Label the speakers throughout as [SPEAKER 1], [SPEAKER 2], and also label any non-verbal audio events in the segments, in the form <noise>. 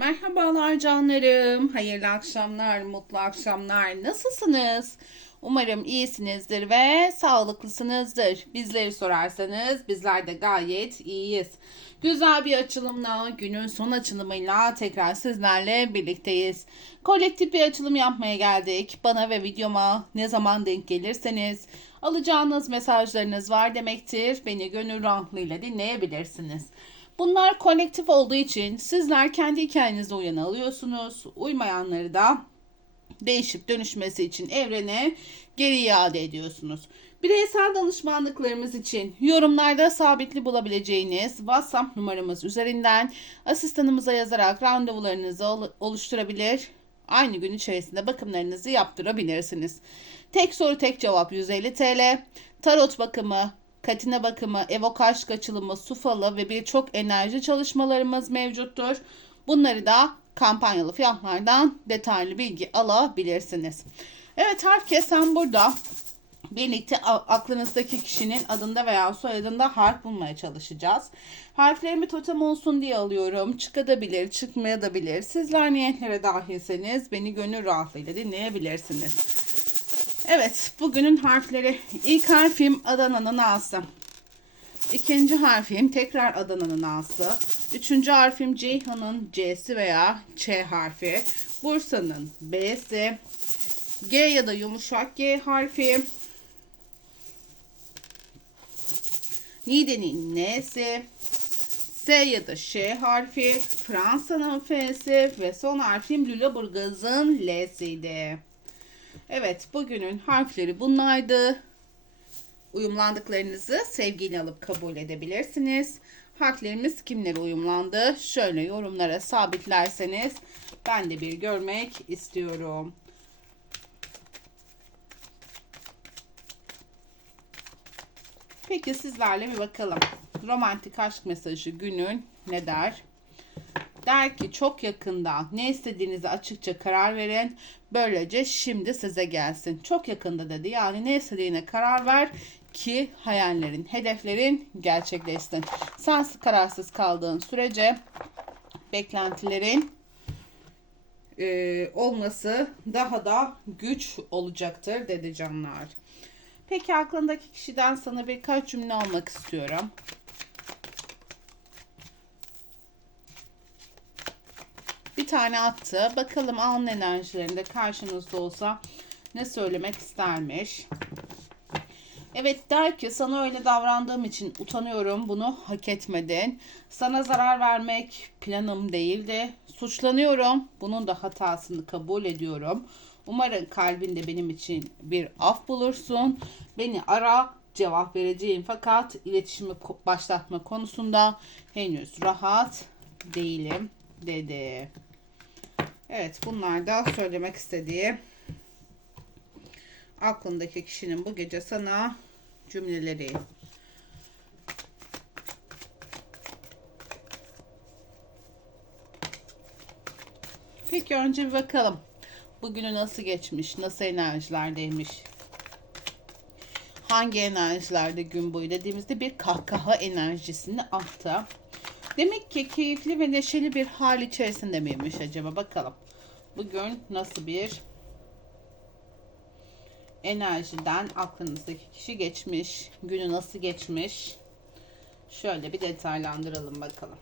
[SPEAKER 1] Merhabalar canlarım. Hayırlı akşamlar, mutlu akşamlar. Nasılsınız? Umarım iyisinizdir ve sağlıklısınızdır. Bizleri sorarsanız bizler de gayet iyiyiz. Güzel bir açılımla, günün son açılımıyla tekrar sizlerle birlikteyiz. Kolektif bir açılım yapmaya geldik. Bana ve videoma ne zaman denk gelirseniz alacağınız mesajlarınız var demektir. Beni gönül rahatlığıyla dinleyebilirsiniz. Bunlar kolektif olduğu için sizler kendi hikayenize uyan alıyorsunuz. Uymayanları da değişip dönüşmesi için evrene geri iade ediyorsunuz. Bireysel danışmanlıklarımız için yorumlarda sabitli bulabileceğiniz WhatsApp numaramız üzerinden asistanımıza yazarak randevularınızı oluşturabilir. Aynı gün içerisinde bakımlarınızı yaptırabilirsiniz. Tek soru tek cevap 150 TL. Tarot bakımı katine bakımı, evokaj kaçılımı, su falı ve birçok enerji çalışmalarımız mevcuttur. Bunları da kampanyalı fiyatlardan detaylı bilgi alabilirsiniz. Evet herkes sen burada birlikte aklınızdaki kişinin adında veya soyadında harf bulmaya çalışacağız. Harflerimi totem olsun diye alıyorum. Çıkabilir, çıkmayabilir. Sizler niyetlere dahilseniz beni gönül rahatlığıyla dinleyebilirsiniz. Evet, bugünün harfleri. İlk harfim Adana'nın A'sı. İkinci harfim tekrar Adana'nın A'sı. Üçüncü harfim Ceyhan'ın C'si veya Ç harfi. Bursa'nın B'si. G ya da yumuşak G harfi. Niğde'nin N'si. S ya da Ş harfi. Fransa'nın F'si ve son harfim Lüleburgaz'ın L'siydi. Evet bugünün harfleri bunlardı. Uyumlandıklarınızı sevgiyle alıp kabul edebilirsiniz. Harflerimiz kimlere uyumlandı? Şöyle yorumlara sabitlerseniz ben de bir görmek istiyorum. Peki sizlerle bir bakalım. Romantik aşk mesajı günün ne der? Der ki çok yakında ne istediğinizi açıkça karar verin. Böylece şimdi size gelsin. Çok yakında dedi. Yani ne istediğine karar ver ki hayallerin, hedeflerin gerçekleşsin. Sen kararsız kaldığın sürece beklentilerin e, olması daha da güç olacaktır dedi canlar. Peki aklındaki kişiden sana birkaç cümle almak istiyorum. Tane attı. Bakalım alın enerjilerinde karşınızda olsa ne söylemek istermiş. Evet der ki sana öyle davrandığım için utanıyorum. Bunu hak etmedin. Sana zarar vermek planım değildi. Suçlanıyorum. Bunun da hatasını kabul ediyorum. Umarım kalbinde benim için bir af bulursun. Beni ara cevap vereceğim fakat iletişimi başlatma konusunda henüz rahat değilim dedi. Evet bunlar da söylemek istediği aklındaki kişinin bu gece sana cümleleri. Peki önce bir bakalım. Bugünü nasıl geçmiş? Nasıl enerjilerdeymiş? Hangi enerjilerde gün boyu dediğimizde bir kahkaha enerjisini attı. Demek ki keyifli ve neşeli bir hal içerisinde miymiş acaba? Bakalım. Bugün nasıl bir enerjiden aklınızdaki kişi geçmiş? Günü nasıl geçmiş? Şöyle bir detaylandıralım bakalım.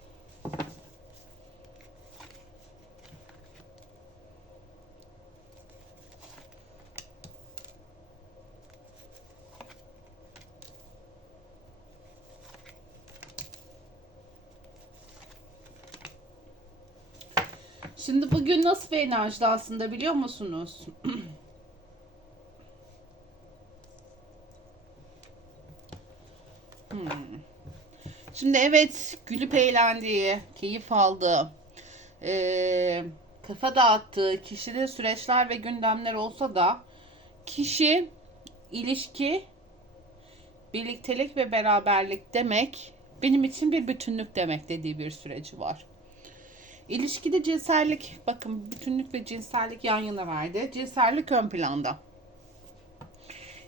[SPEAKER 1] Şimdi bugün nasıl bir enerjide aslında biliyor musunuz? <clears throat> hmm. Şimdi evet gülüp eğlendiği, keyif aldığı, ee, kafa dağıttığı kişide süreçler ve gündemler olsa da kişi ilişki, birliktelik ve beraberlik demek benim için bir bütünlük demek dediği bir süreci var. İlişkide cinsellik, bakın bütünlük ve cinsellik yan yana verdi. Cinsellik ön planda.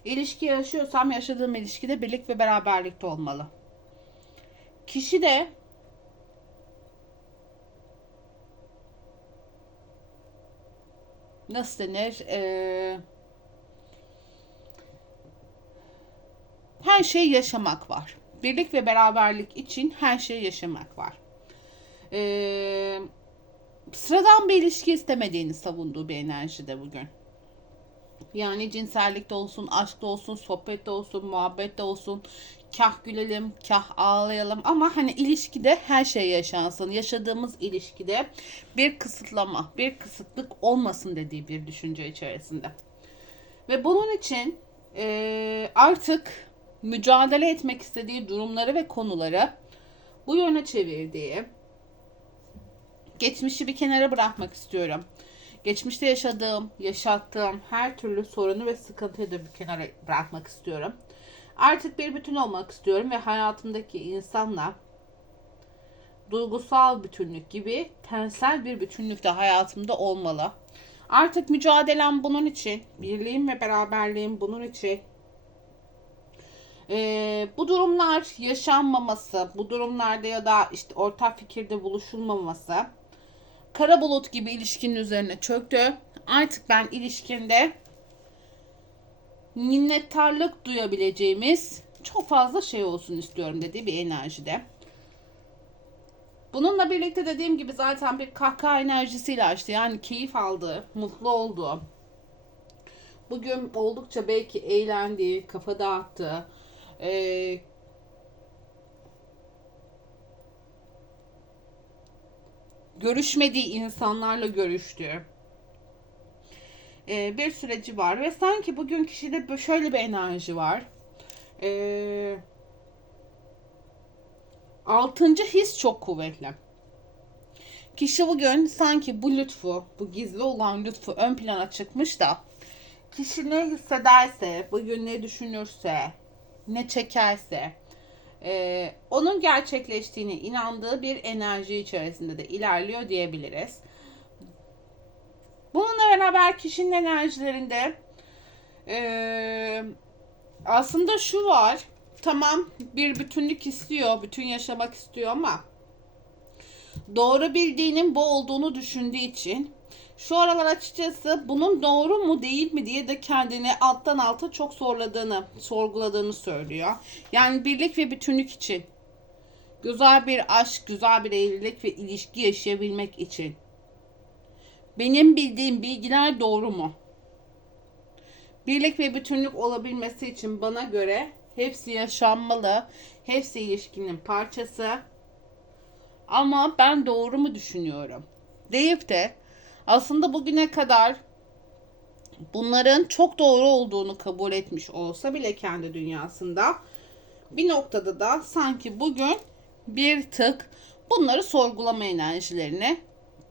[SPEAKER 1] İlişki yaşıyorsam yaşadığım ilişkide birlik ve beraberlikte olmalı. Kişi de nasıl denir? Ee, her şey yaşamak var. Birlik ve beraberlik için her şey yaşamak var. Ee, sıradan bir ilişki istemediğini savunduğu bir enerji de bugün. Yani cinsellikte olsun, aşkta olsun, sohbette olsun, muhabbette olsun. Kah gülelim, kah ağlayalım ama hani ilişkide her şey yaşansın. Yaşadığımız ilişkide bir kısıtlama, bir kısıtlık olmasın dediği bir düşünce içerisinde. Ve bunun için e, artık mücadele etmek istediği durumları ve konuları bu yöne çevirdiği, geçmişi bir kenara bırakmak istiyorum. Geçmişte yaşadığım, yaşattığım her türlü sorunu ve sıkıntıyı da bir kenara bırakmak istiyorum. Artık bir bütün olmak istiyorum ve hayatımdaki insanla duygusal bütünlük gibi tensel bir bütünlük de hayatımda olmalı. Artık mücadelem bunun için, birliğim ve beraberliğim bunun için. Ee, bu durumlar yaşanmaması, bu durumlarda ya da işte ortak fikirde buluşulmaması kara bulut gibi ilişkinin üzerine çöktü. Artık ben ilişkimde minnettarlık duyabileceğimiz çok fazla şey olsun istiyorum dediği bir enerjide. Bununla birlikte dediğim gibi zaten bir kahkaha enerjisiyle açtı. Yani keyif aldı, mutlu oldu. Bugün oldukça belki eğlendi, kafa dağıttı. Ee, görüşmediği insanlarla görüştü. Ee, bir süreci var ve sanki bugün kişide şöyle bir enerji var. Ee, altıncı his çok kuvvetli. Kişi bugün sanki bu lütfu, bu gizli olan lütfu ön plana çıkmış da kişi ne hissederse, bugün ne düşünürse, ne çekerse, e, onun gerçekleştiğine inandığı bir enerji içerisinde de ilerliyor diyebiliriz. Bununla beraber kişinin enerjilerinde e, aslında şu var. Tamam bir bütünlük istiyor, bütün yaşamak istiyor ama doğru bildiğinin bu olduğunu düşündüğü için şu aralar açıkçası bunun doğru mu değil mi diye de kendini alttan alta çok zorladığını, sorguladığını söylüyor. Yani birlik ve bütünlük için. Güzel bir aşk, güzel bir evlilik ve ilişki yaşayabilmek için. Benim bildiğim bilgiler doğru mu? Birlik ve bütünlük olabilmesi için bana göre hepsi yaşanmalı. Hepsi ilişkinin parçası. Ama ben doğru mu düşünüyorum? Deyip de aslında bugüne kadar bunların çok doğru olduğunu kabul etmiş olsa bile kendi dünyasında bir noktada da sanki bugün bir tık bunları sorgulama enerjilerine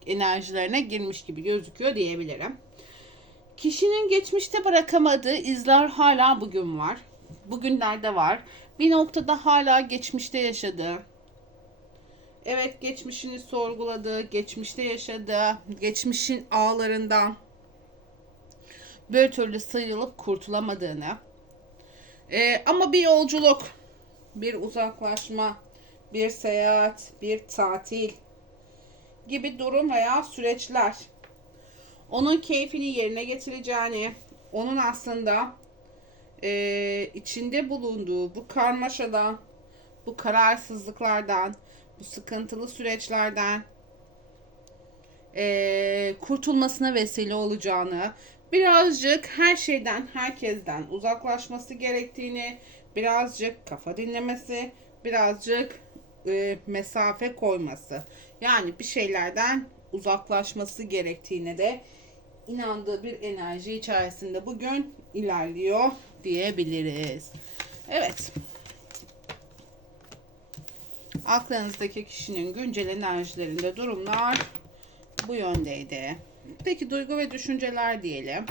[SPEAKER 1] enerjilerine girmiş gibi gözüküyor diyebilirim. Kişinin geçmişte bırakamadığı izler hala bugün var. Bugünlerde var. Bir noktada hala geçmişte yaşadığı, evet geçmişini sorguladığı, geçmişte yaşadığı, geçmişin ağlarından bir türlü sıyrılıp kurtulamadığını, ee, ama bir yolculuk, bir uzaklaşma, bir seyahat, bir tatil gibi durum veya süreçler onun keyfini yerine getireceğini, onun aslında e, içinde bulunduğu bu karmaşadan, bu kararsızlıklardan, bu sıkıntılı süreçlerden e, kurtulmasına vesile olacağını, birazcık her şeyden, herkesten uzaklaşması gerektiğini, birazcık kafa dinlemesi, birazcık e, mesafe koyması. Yani bir şeylerden uzaklaşması gerektiğine de inandığı bir enerji içerisinde bugün ilerliyor diyebiliriz. Evet. Aklınızdaki kişinin güncel enerjilerinde durumlar bu yöndeydi. Peki duygu ve düşünceler diyelim.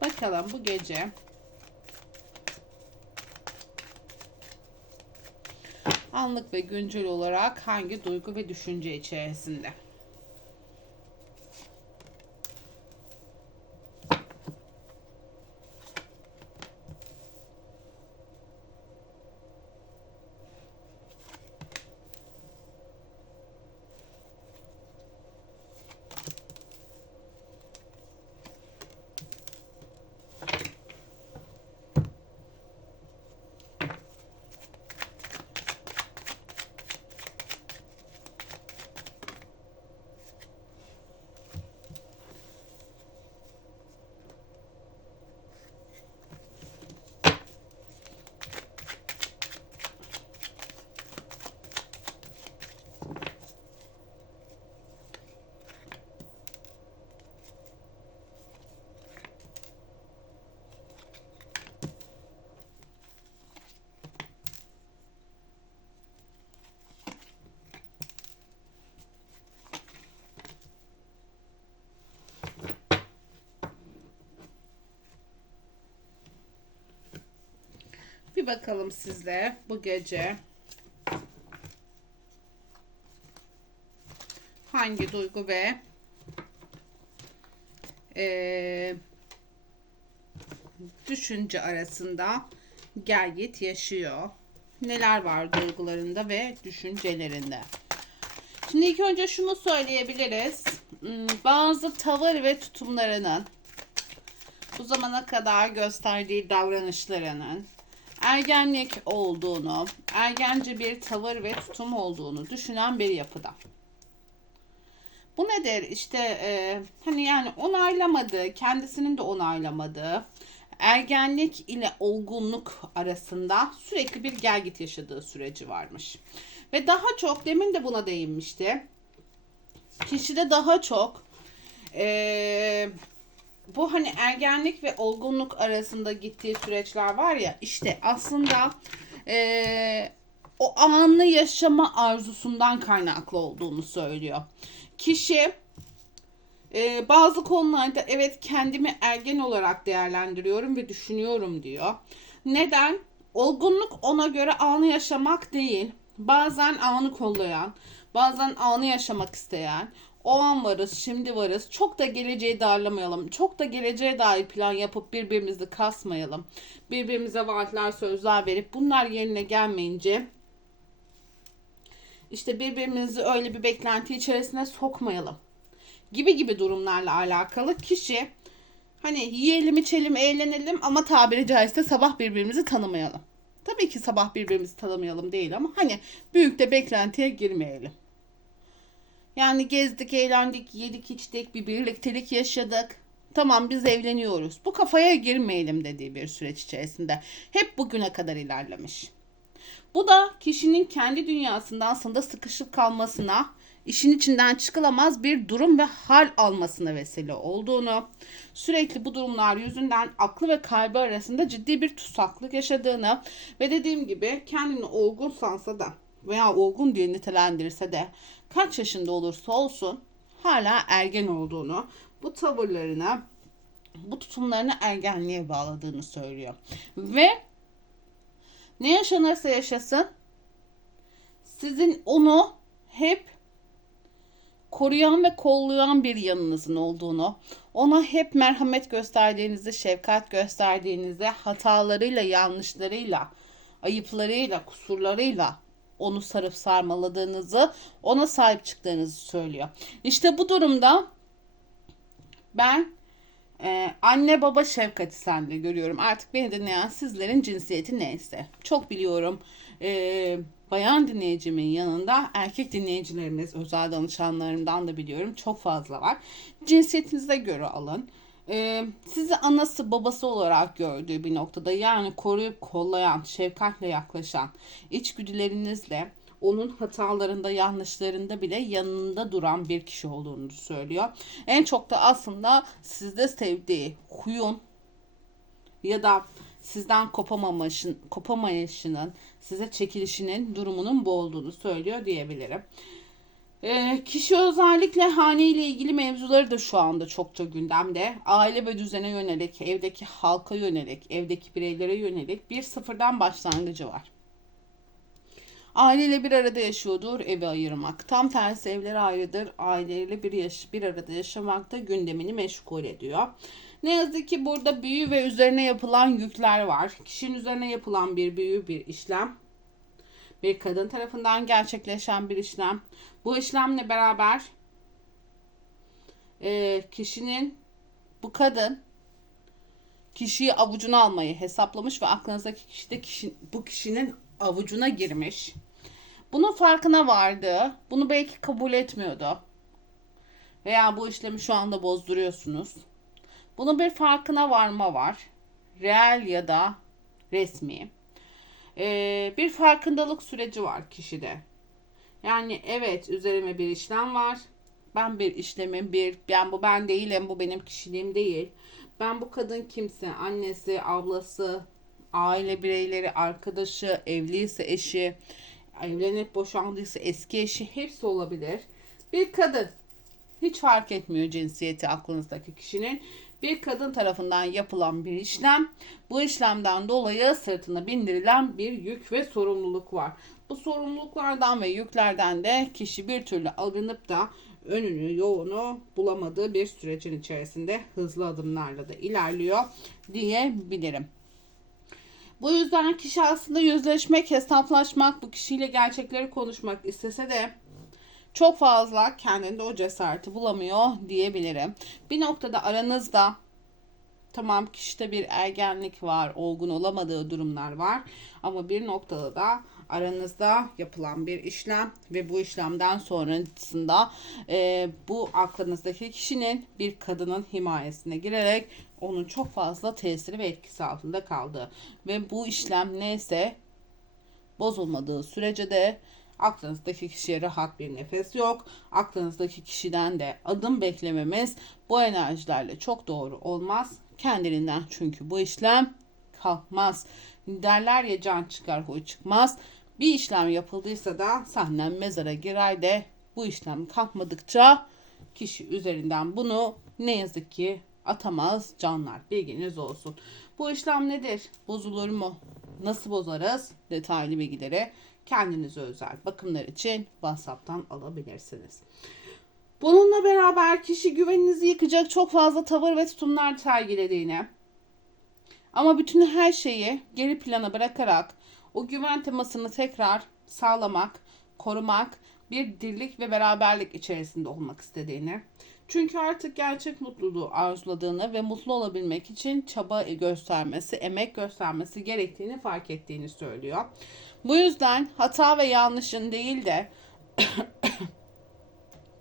[SPEAKER 1] Bakalım bu gece anlık ve güncel olarak hangi duygu ve düşünce içerisinde? Bakalım sizle bu gece hangi duygu ve eee, düşünce arasında gel git yaşıyor. Neler var duygularında ve düşüncelerinde. Şimdi ilk önce şunu söyleyebiliriz. Hmm, Bazı tavır ve tutumlarının bu zamana kadar gösterdiği davranışlarının ergenlik olduğunu, ergence bir tavır ve tutum olduğunu düşünen bir yapıda. Bu nedir? İşte e, hani yani onaylamadığı, kendisinin de onaylamadığı, ergenlik ile olgunluk arasında sürekli bir gel git yaşadığı süreci varmış. Ve daha çok, demin de buna değinmişti. Kişide daha çok e, bu hani ergenlik ve olgunluk arasında gittiği süreçler var ya işte aslında e, o anı yaşama arzusundan kaynaklı olduğunu söylüyor. Kişi e, bazı konularda evet kendimi ergen olarak değerlendiriyorum ve düşünüyorum diyor. Neden? Olgunluk ona göre anı yaşamak değil. Bazen anı kollayan, bazen anı yaşamak isteyen, o an varız, şimdi varız. Çok da geleceği darlamayalım. Çok da geleceğe dair plan yapıp birbirimizi kasmayalım. Birbirimize vaatler, sözler verip bunlar yerine gelmeyince işte birbirimizi öyle bir beklenti içerisine sokmayalım. Gibi gibi durumlarla alakalı kişi hani yiyelim, içelim, eğlenelim ama tabiri caizse sabah birbirimizi tanımayalım. Tabii ki sabah birbirimizi tanımayalım değil ama hani büyük de beklentiye girmeyelim. Yani gezdik, eğlendik, yedik, içtik, bir birliktelik yaşadık. Tamam biz evleniyoruz. Bu kafaya girmeyelim dediği bir süreç içerisinde. Hep bugüne kadar ilerlemiş. Bu da kişinin kendi dünyasında aslında sıkışıp kalmasına, işin içinden çıkılamaz bir durum ve hal almasına vesile olduğunu, sürekli bu durumlar yüzünden aklı ve kalbi arasında ciddi bir tutsaklık yaşadığını ve dediğim gibi kendini olgun sansa da veya olgun diye nitelendirirse de kaç yaşında olursa olsun hala ergen olduğunu, bu tavırlarına, bu tutumlarını ergenliğe bağladığını söylüyor. Ve ne yaşanırsa yaşasın sizin onu hep koruyan ve kollayan bir yanınızın olduğunu, ona hep merhamet gösterdiğinizi, şefkat gösterdiğinizi, hatalarıyla, yanlışlarıyla, ayıplarıyla, kusurlarıyla onu sarıp sarmaladığınızı, ona sahip çıktığınızı söylüyor. İşte bu durumda ben ee, anne baba şefkati sende görüyorum. Artık beni dinleyen sizlerin cinsiyeti neyse. Çok biliyorum. Ee, bayan dinleyicimin yanında erkek dinleyicilerimiz, özel danışanlarımdan da biliyorum. Çok fazla var. Cinsiyetinize göre alın. Ee, sizi anası babası olarak gördüğü bir noktada yani koruyup kollayan, şefkatle yaklaşan, içgüdülerinizle onun hatalarında, yanlışlarında bile yanında duran bir kişi olduğunu söylüyor. En çok da aslında sizde sevdiği huyun ya da sizden kopamamışın, kopamayışının, size çekilişinin durumunun bu olduğunu söylüyor diyebilirim. E, kişi özellikle hane ile ilgili mevzuları da şu anda çokça gündemde. Aile ve düzene yönelik, evdeki halka yönelik, evdeki bireylere yönelik bir sıfırdan başlangıcı var. Aileyle bir arada yaşıyordur, evi ayırmak. Tam tersi evler ayrıdır, aileyle bir, yaş bir arada yaşamak da gündemini meşgul ediyor. Ne yazık ki burada büyü ve üzerine yapılan yükler var. Kişinin üzerine yapılan bir büyü, bir işlem. Bir kadın tarafından gerçekleşen bir işlem. Bu işlemle beraber e, kişinin, bu kadın kişiyi avucuna almayı hesaplamış ve aklınızdaki kişi de kişi, bu kişinin avucuna girmiş. Bunun farkına vardı. Bunu belki kabul etmiyordu. Veya bu işlemi şu anda bozduruyorsunuz. Bunun bir farkına varma var. Reel ya da resmi. Ee, bir farkındalık süreci var kişide. Yani evet üzerime bir işlem var. Ben bir işlemin bir, ben bu ben değilim, bu benim kişiliğim değil. Ben bu kadın kimse, annesi, ablası, aile bireyleri, arkadaşı, evliyse eşi, evlenip boşandıysa eski eşi hepsi olabilir. Bir kadın hiç fark etmiyor cinsiyeti aklınızdaki kişinin. bir kadın tarafından yapılan bir işlem. Bu işlemden dolayı sırtına bindirilen bir yük ve sorumluluk var. Bu sorumluluklardan ve yüklerden de kişi bir türlü alınıp da önünü yoğunu bulamadığı bir sürecin içerisinde hızlı adımlarla da ilerliyor diyebilirim. Bu yüzden kişi aslında yüzleşmek, hesaplaşmak, bu kişiyle gerçekleri konuşmak istese de çok fazla kendinde o cesareti bulamıyor diyebilirim. Bir noktada aranızda tamam kişide bir ergenlik var, olgun olamadığı durumlar var ama bir noktada da aranızda yapılan bir işlem ve bu işlemden sonrasında e, bu aklınızdaki kişinin bir kadının himayesine girerek onun çok fazla tesiri ve etkisi altında kaldığı ve bu işlem neyse bozulmadığı sürece de aklınızdaki kişiye rahat bir nefes yok. Aklınızdaki kişiden de adım beklememiz bu enerjilerle çok doğru olmaz. Kendiliğinden çünkü bu işlem kalkmaz. Derler ya can çıkar huy çıkmaz. Bir işlem yapıldıysa da sahnen mezara girer de bu işlem kalkmadıkça kişi üzerinden bunu ne yazık ki atamaz canlar. Bilginiz olsun. Bu işlem nedir? Bozulur mu? Nasıl bozarız? Detaylı bilgileri kendinize özel bakımlar için WhatsApp'tan alabilirsiniz. Bununla beraber kişi güveninizi yıkacak çok fazla tavır ve tutumlar sergilediğini ama bütün her şeyi geri plana bırakarak o güven temasını tekrar sağlamak, korumak, bir dirlik ve beraberlik içerisinde olmak istediğini, çünkü artık gerçek mutluluğu arzuladığını ve mutlu olabilmek için çaba göstermesi, emek göstermesi gerektiğini fark ettiğini söylüyor. Bu yüzden hata ve yanlışın değil de <coughs>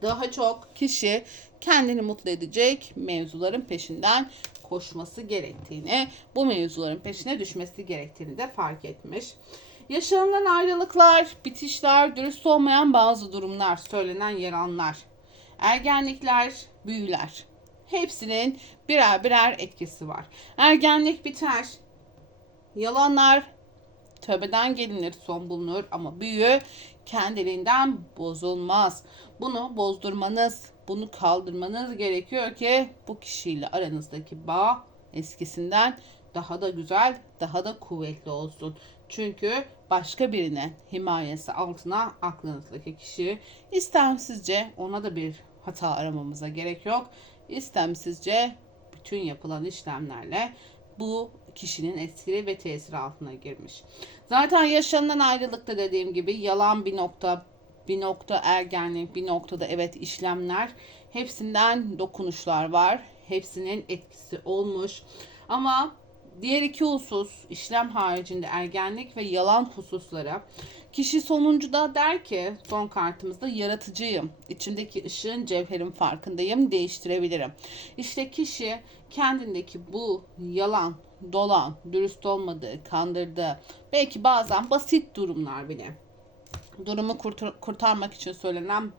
[SPEAKER 1] daha çok kişi kendini mutlu edecek mevzuların peşinden koşması gerektiğini, bu mevzuların peşine düşmesi gerektiğini de fark etmiş. Yaşanılan ayrılıklar, bitişler, dürüst olmayan bazı durumlar, söylenen yalanlar, ergenlikler, büyüler. Hepsinin birer birer etkisi var. Ergenlik biter. Yalanlar tövbeden gelinir, son bulunur ama büyü kendiliğinden bozulmaz. Bunu bozdurmanız, bunu kaldırmanız gerekiyor ki bu kişiyle aranızdaki bağ eskisinden daha da güzel, daha da kuvvetli olsun. Çünkü başka birine himayesi altına aklınızdaki kişi istemsizce ona da bir hata aramamıza gerek yok. İstemsizce bütün yapılan işlemlerle bu kişinin etkili ve tesiri altına girmiş. Zaten yaşanılan ayrılıkta dediğim gibi yalan bir nokta, bir nokta ergenlik, bir noktada evet işlemler. Hepsinden dokunuşlar var. Hepsinin etkisi olmuş. Ama diğer iki husus işlem haricinde ergenlik ve yalan hususlara kişi sonuncuda der ki son kartımızda yaratıcıyım. İçimdeki ışığın cevherin farkındayım. Değiştirebilirim. İşte kişi kendindeki bu yalan, dolan, dürüst olmadığı, kandırdığı, belki bazen basit durumlar bile. Durumu kurtar- kurtarmak için söylenen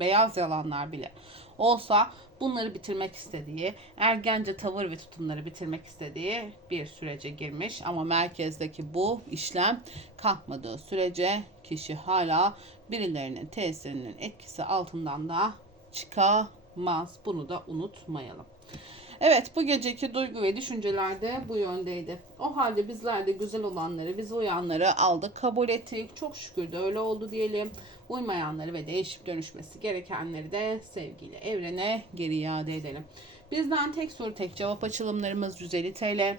[SPEAKER 1] beyaz yalanlar bile olsa bunları bitirmek istediği, ergence tavır ve tutumları bitirmek istediği bir sürece girmiş. Ama merkezdeki bu işlem kalkmadığı sürece kişi hala birilerinin tesirinin etkisi altından da çıkamaz. Bunu da unutmayalım. Evet bu geceki duygu ve düşünceler de bu yöndeydi. O halde bizler de güzel olanları, bize uyanları aldık, kabul ettik. Çok şükür de öyle oldu diyelim. Uymayanları ve değişip dönüşmesi gerekenleri de sevgiyle evrene geri iade edelim. Bizden tek soru tek cevap açılımlarımız 150 TL.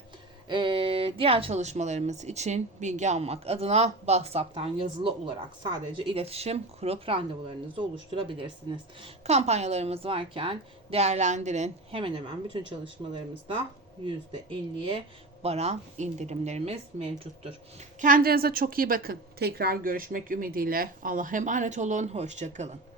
[SPEAKER 1] Ee, diğer çalışmalarımız için bilgi almak adına WhatsApp'tan yazılı olarak sadece iletişim kurup randevularınızı oluşturabilirsiniz. Kampanyalarımız varken değerlendirin. Hemen hemen bütün çalışmalarımızda %50'ye varan indirimlerimiz mevcuttur. Kendinize çok iyi bakın. Tekrar görüşmek ümidiyle. Allah'a emanet olun. Hoşçakalın.